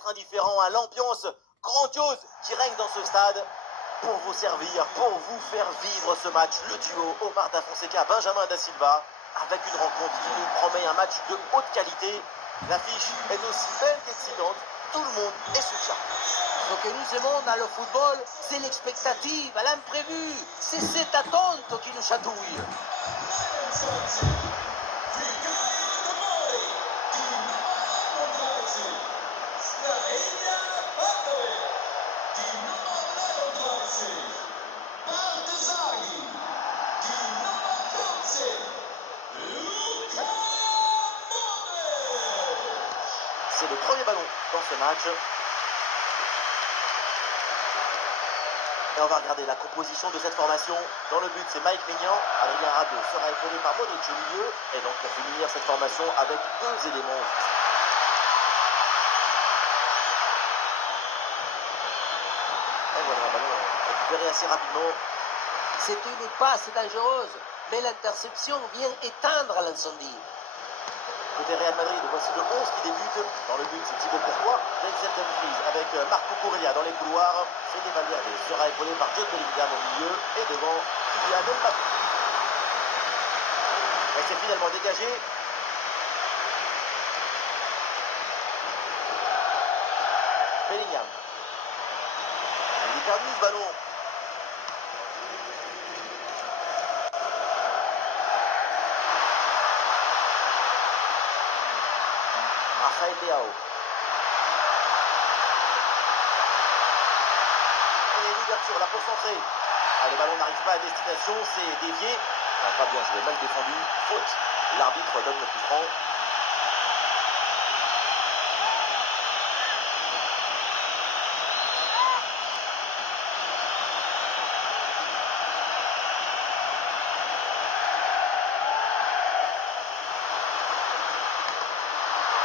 être indifférent à l'ambiance grandiose qui règne dans ce stade pour vous servir, pour vous faire vivre ce match, le duo Omar Da Fonseca, Benjamin Da Silva, avec une rencontre qui nous promet un match de haute qualité. L'affiche est aussi belle qu'excitante, tout le monde est sous charme. Ce que nous aimons dans le football, c'est l'expectative, l'imprévu. C'est cette attente qui nous chatouille. C'est le premier ballon dans ce match. Et on va regarder la composition de cette formation. Dans le but, c'est Mike Maignan. Adrien Rabiot sera épaulé par Modric au milieu. Et donc pour finir cette formation avec deux éléments. Et voilà un ballon récupéré assez rapidement. C'est une passe dangereuse, mais l'interception vient éteindre l'incendie. Côté Real Madrid, voici le 11 qui débute. Dans le but, c'est Thibaut Courtois. Denzel Dumfries avec Marco Correa dans les couloirs. Fede Valverde sera épaulé par Jude Bellingham au milieu. Et devant, Kylian Mbappé. Et c'est finalement dégagé. Bellingham. Il est perdu ce ballon. Rafael Leao. Et l'ouverture, la pour centrer. Le ballon n'arrive pas à destination, c'est dévié. Pas bien joué, mal défendu. Faute. L'arbitre donne le coup franc.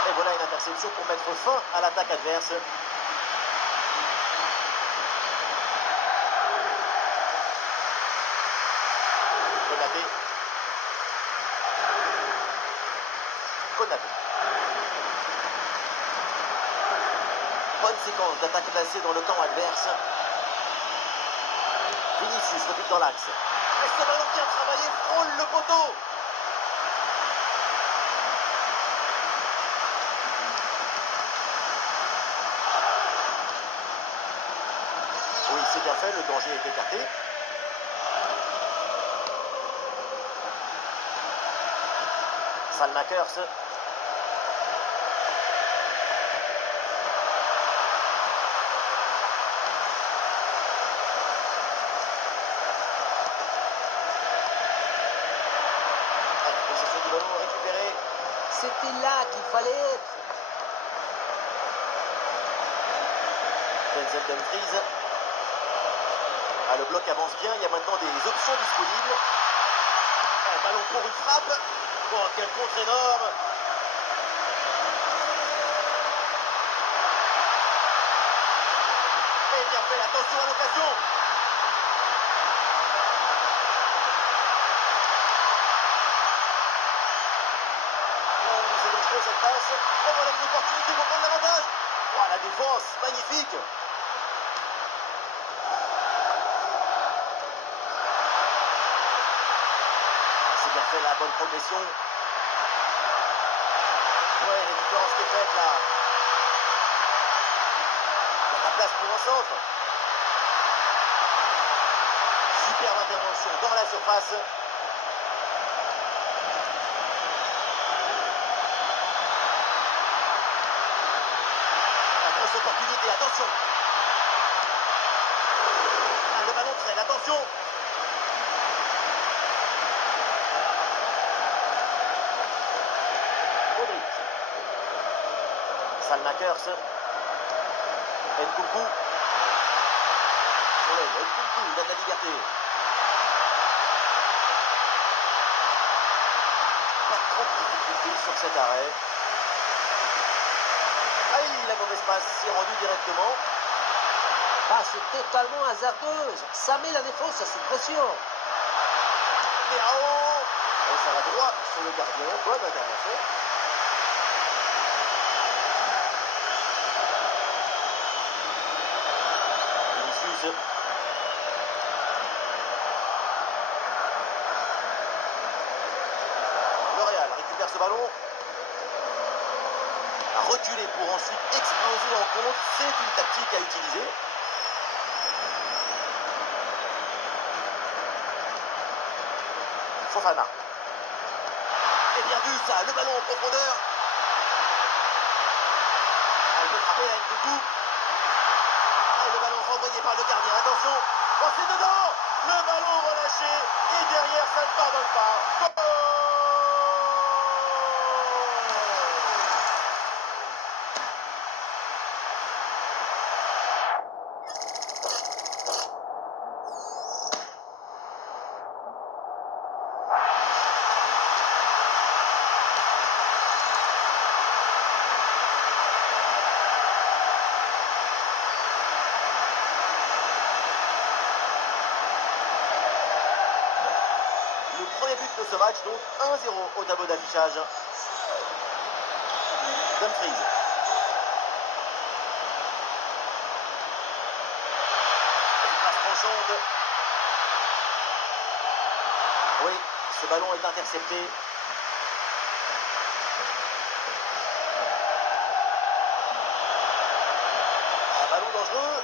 Et voilà une interception pour mettre fin à l'attaque adverse. Konaté. Bonne séquence d'attaque placée dans le camp adverse. Vinicius rebute dans l'axe. Et ce ballon bien travaillé frôle le poteau. Oui, c'est bien fait, le danger est écarté. Salmakers. Possession du ballon récupérée. C'était là qu'il fallait être. Denzel Dumfries. Le bloc avance bien, il y a maintenant des options disponibles. Ballon pour une frappe. Oh, quel contre énorme. Et bien fait, attention à l'occasion. Oh, c'est dangereux cette passe. Oh, voilà une opportunité pour prendre l'avantage. Oh, la défense, magnifique. Fait la bonne progression. Ouais, la différence qui est faite là. Il y a de la place pour un centre. Superbe intervention dans la surface. La grosse opportunité, attention. Le ballon traîne, attention. Salmakers. Nkunku. Nkunku, il a de la liberté. Pas trop de difficulté sur cet arrêt. Aïe, la mauvaise passe s'est rendue directement. Passe totalement hasardeuse. Ça met la défense sous pression. Leao. Et ça va droit sur le gardien. Bonne intervention. Le Real récupère ce ballon. À reculer pour ensuite exploser en contre. C'est une tactique à utiliser. Fofana. Et bien vu ça, le ballon en profondeur. Elle peut frapper avec le coup. Et le ballon renvoyé par le gardien. Attention. Oh, c'est dedans. Le ballon relâché. Et derrière, ça ne pardonne pas. Goal. Le premier but de ce match, donc 1-0 au tableau d'affichage. Dumfries. Une passe tranchante. Oui, ce ballon est intercepté. Un ballon dangereux.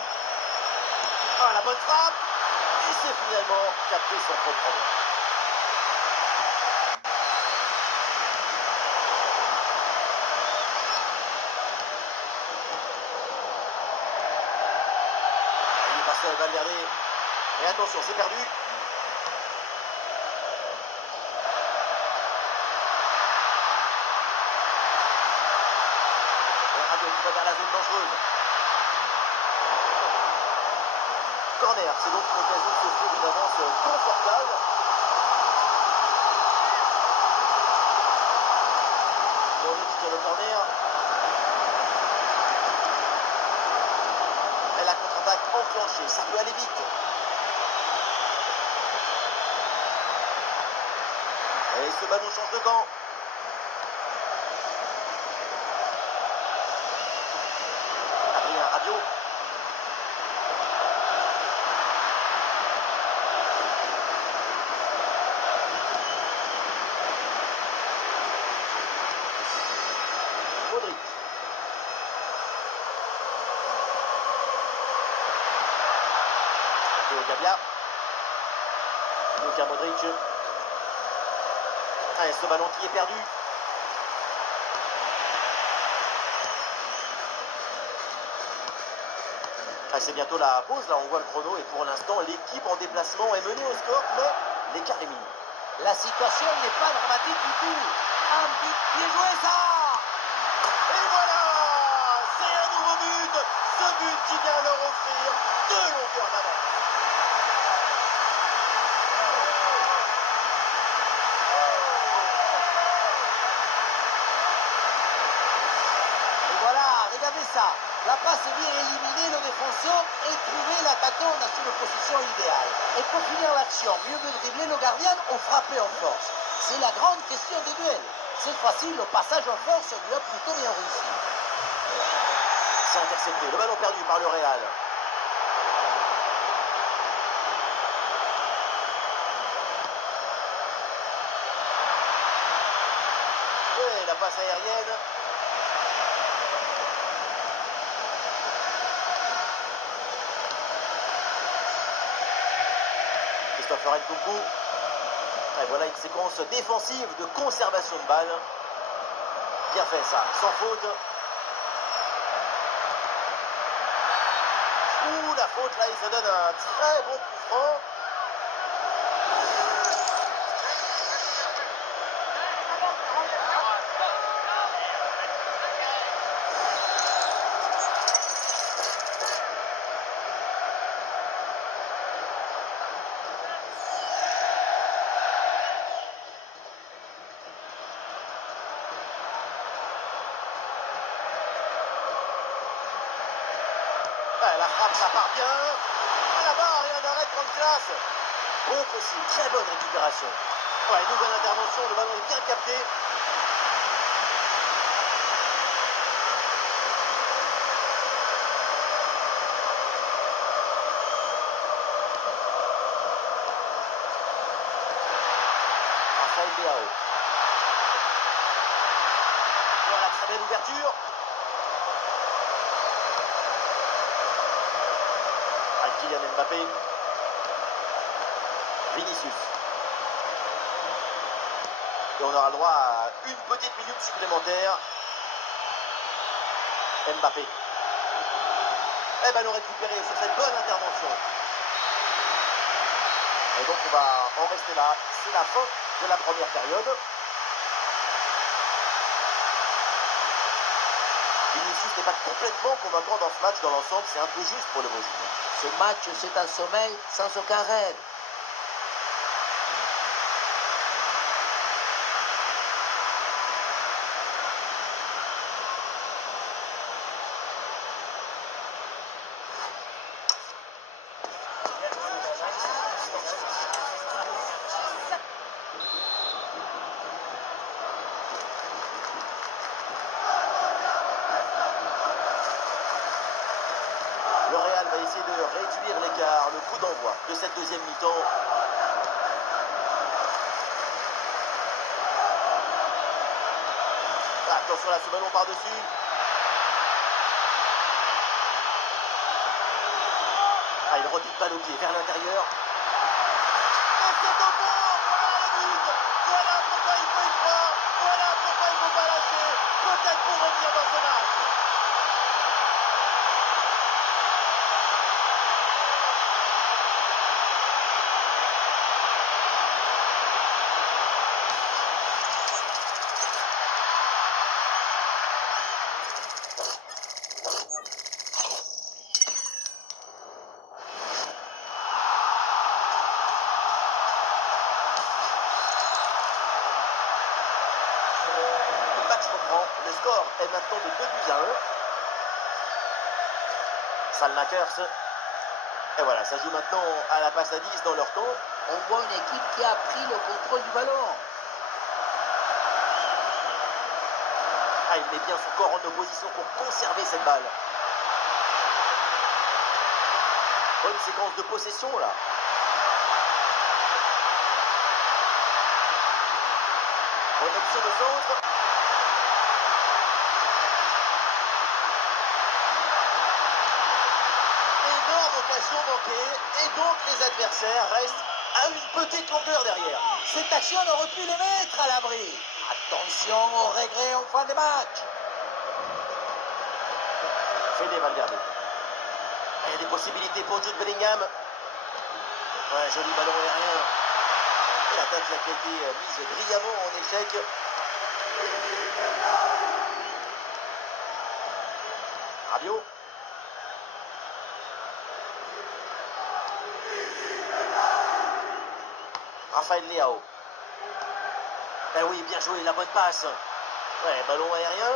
Ah, la bonne frappe. Et c'est finalement capté sans trop de problème. Valverde. Et attention, c'est perdu. Et Rabiot qui va vers la zone dangereuse. Corner, c'est donc une occasion de s'offrir une avance confortable. Modric qui a le corner. Et la contre-attaque enclenchée, ça peut aller vite. Et ce ballon change de camp. Adrien Rabiot. Modric. Théo Gabia. Luka Modric. Et ce ballon qui est perdu. C'est bientôt la pause, là on voit le chrono et pour l'instant l'équipe en déplacement est menée au score, mais l'écart est minime. La situation n'est pas dramatique du tout. Un but, bien joué ça. Et voilà, c'est un nouveau but, ce but qui vient leur offrir de longueur d'avance. Regardez ça, la passe vient éliminer le défenseur et trouver l'attaquant dans une position idéale. Et pour finir l'action, mieux que de dribbler le gardien ou frapper en force. C'est la grande question des duels. Cette fois-ci, le passage en force lui a plutôt bien réussi. C'est intercepté, le ballon perdu par le Real. Et la passe aérienne. Christopher Nkunku. Et voilà une séquence défensive de conservation de balle. Bien fait ça, sans faute. Ouh, la faute là, il se donne un très bon coup franc. La frappe, ça part bien. À la barre et un arrêt de grande classe. Contre aussi, très bonne récupération. Ouais, nouvelle intervention, le ballon est bien capté. Leao. Voilà, très belle ouverture. Kylian Mbappé. Vinicius. Et on aura le droit à une petite minute supplémentaire. Mbappé. Et ballon récupéré sur cette bonne intervention. Et donc on va en rester là. C'est la fin de la première période. Vinicius n'est pas complètement convaincant dans ce match. Dans l'ensemble, c'est un peu juste pour le Brésilien. Ce match, c'est un sommeil sans aucun rêve. Le Real va essayer de réduire l'écart, le coup d'envoi de cette deuxième mi-temps. Attention là, ce ballon par-dessus. Ah, il repique pas le pied vers l'intérieur. Et c'est au fond. Voilà le but. Voilà pourquoi il faut y croire. Voilà pourquoi il ne faut pas lâcher. Peut-être pour revenir dans ce match. Le score est maintenant de 2-1. Salmakers. Et voilà, ça joue maintenant à la passe à 10 dans leur camp. On voit une équipe qui a pris le contrôle du ballon. Ah, il met bien son corps en opposition pour conserver cette balle. Bonne séquence de possession là. Bonne option de centre. Énorme occasion manquée. Et donc les adversaires restent à une petite longueur derrière. Cette action aurait pu les mettre à l'abri. Attention au regret en fin de match. Fede Valverde. Il y a des possibilités pour Jude Bellingham. Ouais, joli ballon aérien. Et la tête qui a été mise brillamment en échec. Rabiot. Rafael Leao. Eh oui, bien joué, la bonne passe. Ouais, ballon aérien.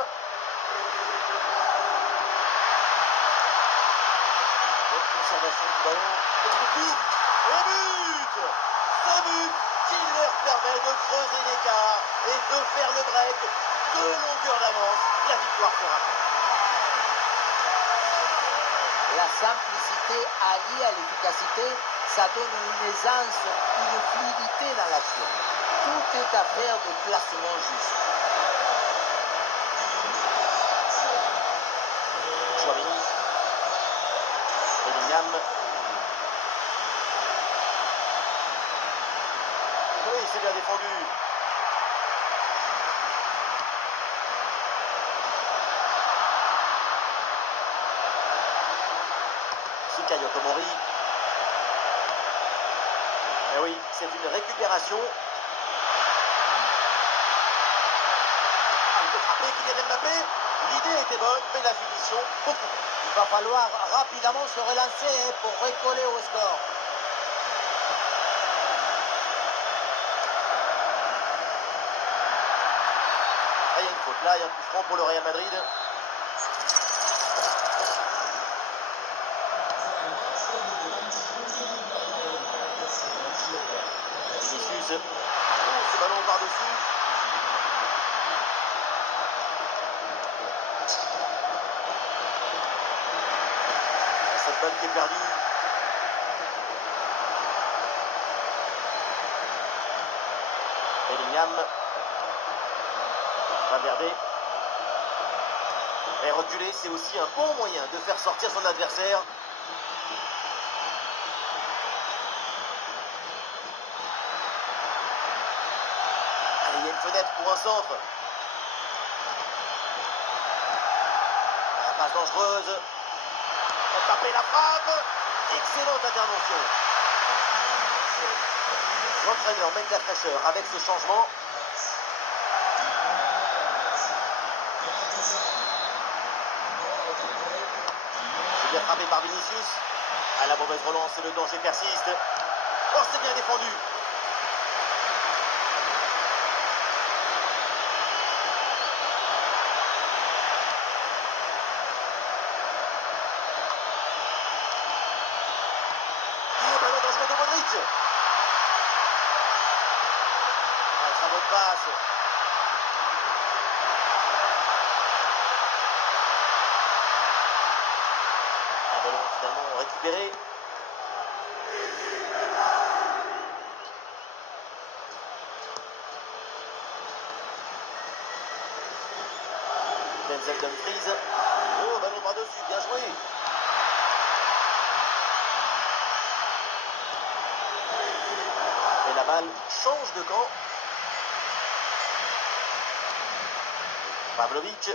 Bonne conservation du ballon. Et but. Ce but qui leur permet de creuser l'écart et de faire le break. 2 longueurs d'avance. La victoire sera faite. La simplicité alliée à l'efficacité, ça donne une aisance, une fluidité dans l'action. Tout est affaire de placement juste. Chouameni. Bellingham. Oui, c'est bien défendu. Fikayo Tomori. Et oui, c'est une récupération. Ah, il peut frapper Kylian Mbappé. L'idée était bonne, mais la finition, beaucoup. Il va falloir rapidement se relancer pour recoller au score. Ah, il y a une faute là, il y a un coup franc pour le Real Madrid. Vinicius. Oh, ce ballon par-dessus. Cette balle qui est perdue. Bellingham. Bellingham. Valverde. Et reculer, c'est aussi un bon moyen de faire sortir son adversaire. Allez, il y a une fenêtre pour un centre. La passe dangereuse. Mbappé la frappe. Excellente intervention. L'entraîneur mène la fraîcheur avec ce changement. C'est bien frappé par Vinicius. À la mauvaise relance et le danger persiste. Oh, c'est bien défendu. Oh, ballon dangereux de Modric. Très bonne passe. Un ballon finalement récupéré. Denzel Dumfries. Oh, ballon par-dessus, bien joué. Et la balle change de camp. Pavlovic.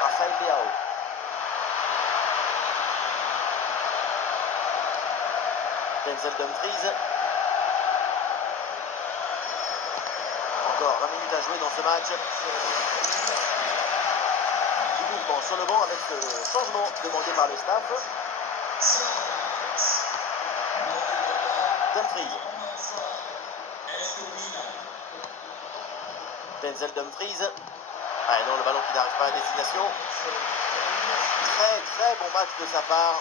Rafael Leao. Denzel Dumfries. Encore 20 minutes à jouer dans ce match. Du mouvement sur le banc avec ce changement demandé par le staff. Dumfries. Denzel Dumfries. Ah non, le ballon qui n'arrive pas à destination. Très bon match de sa part.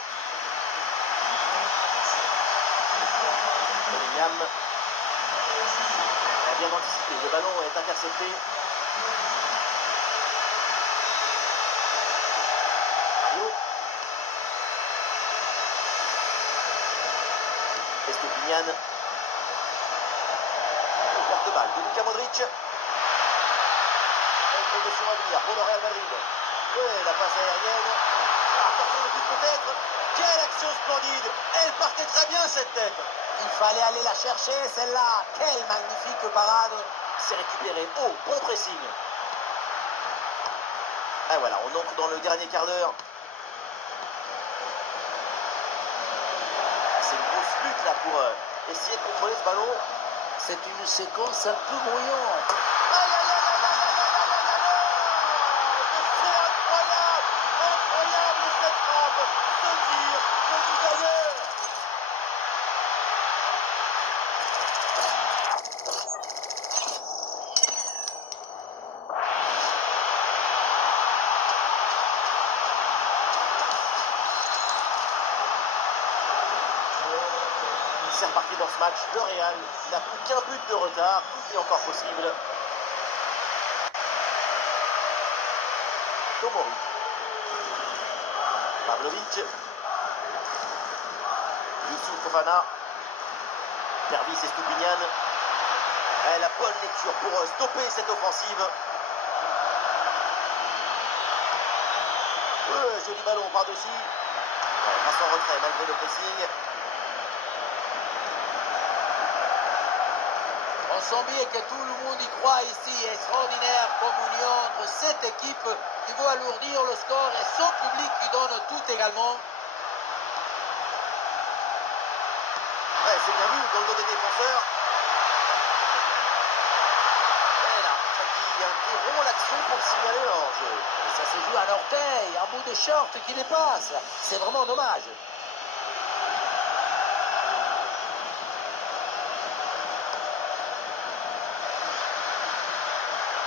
Bellingham a bien anticipé. Le ballon est intercepté. Mario. Estupinian. Le porte-balle de Luka Modric. Progression à venir pour le Real Madrid. Et la passe aérienne. Attention le but peut-être. Quelle action splendide. Elle partait très bien cette tête. Il fallait aller la chercher, celle-là. Quelle magnifique parade. C'est récupéré. Oh, bon pressing. Et voilà, on entre dans le dernier quart d'heure. C'est une grosse lutte là pour essayer de contrôler ce ballon. C'est une séquence un peu brouillante. Incroyable cette frappe, ce tir, ce but d'ailleurs. C'est reparti dans ce match, le Real n'a plus qu'un but de retard, tout est encore possible. Tomori. Pavlovic. Youssouf Fofana. Pervis Estupinian. La bonne lecture pour stopper cette offensive. Joli ballon par-dessus. Passe en retrait malgré le pressing. On sent bien que tout le monde y croit ici. Extraordinaire communion entre cette équipe qui veut alourdir le score et son public qui donne tout également. Ouais, c'est bien vu dans le dos des défenseurs. Et là, qui interrompt l'action pour signaler l'enjeu. Ça se joue à l'orteil, un bout de short qui dépasse. C'est vraiment dommage.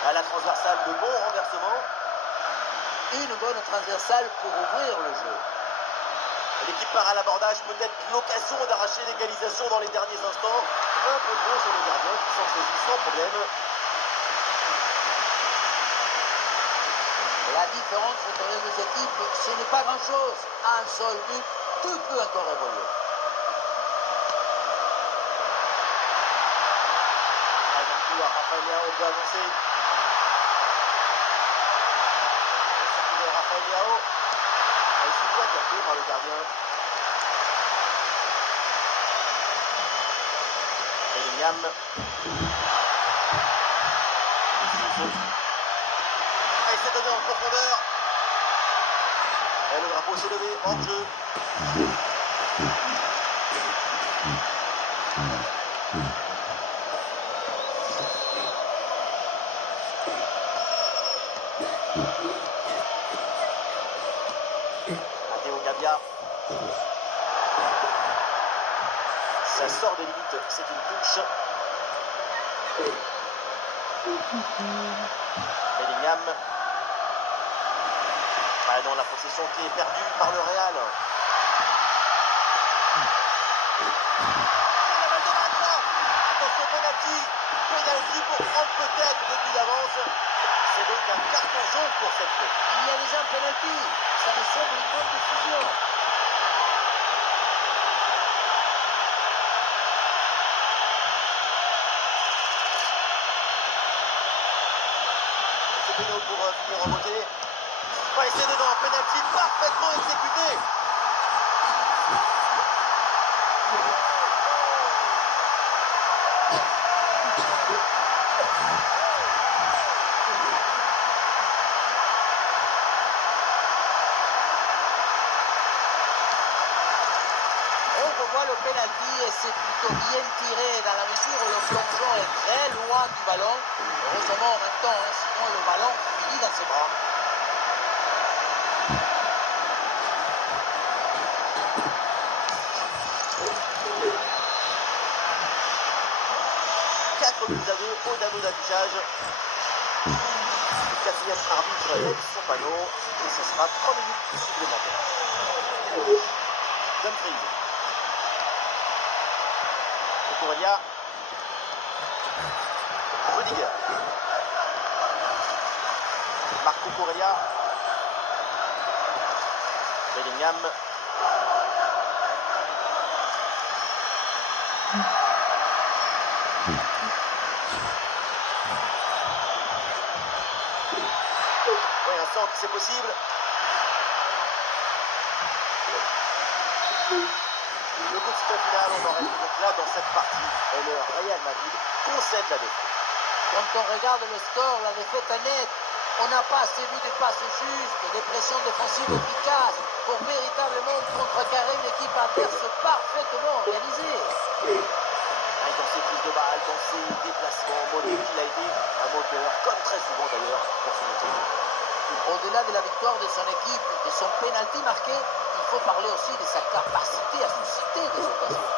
À la transversale, de bons renversements. Une bonne transversale pour ouvrir le jeu. L'équipe part à l'abordage, peut-être l'occasion d'arracher l'égalisation dans les derniers instants. Un peu trop sur le gardien qui s'en saisit sans problème. La différence entre les deux équipes, ce n'est pas grand-chose. Un seul but, tout peut encore évoluer. Leao peut avancer. Le centre de Rafael Leao. Il se fait capter par le gardien. Bellingham. Il s'est donné en profondeur. Et le drapeau s'est levé en jeu. Matteo Gabbia. Ça sort des limites, c'est une touche. Bellingham. Ah non, la possession qui est perdue par le Real. Attention, penalty pour prendre peut-être 2 buts d'avance. C'est donc un carton jaune pour cette faute. Il y a déjà un penalty. Ça me semble une bonne décision. C'est Beno pour finir en beauté. Ouais, c'est dedans, penalty parfaitement exécuté. On revoit le penalty et c'est plutôt bien tiré dans la mesure où le plongeon est très loin du ballon. Heureusement en même temps, sinon le ballon finit dans ses bras. Buts à 2 au tableau d'affichage. Le quatrième arbitre lève son panneau et ce sera 3 minutes supplémentaires. Dumfries. Cucurella. Rudiger. Marc Cucurella. Bellingham. Oui, un centre, c'est possible. Le coup de sifflet final, on en reste donc là dans cette partie. Et le Real Madrid concède la défaite. Quand on regarde le score, la défaite est nette. On n'a pas assez vu des passes justes, des pressions défensives efficaces pour véritablement contrecarrer une équipe adverse parfaitement organisée. Dans ses prises de balles, dans ses déplacements, Modric, il a été un moteur, comme très souvent d'ailleurs, pour son équipe. Au-delà de la victoire de son équipe, de son pénalty marqué, il faut parler aussi de sa capacité à susciter des occasions.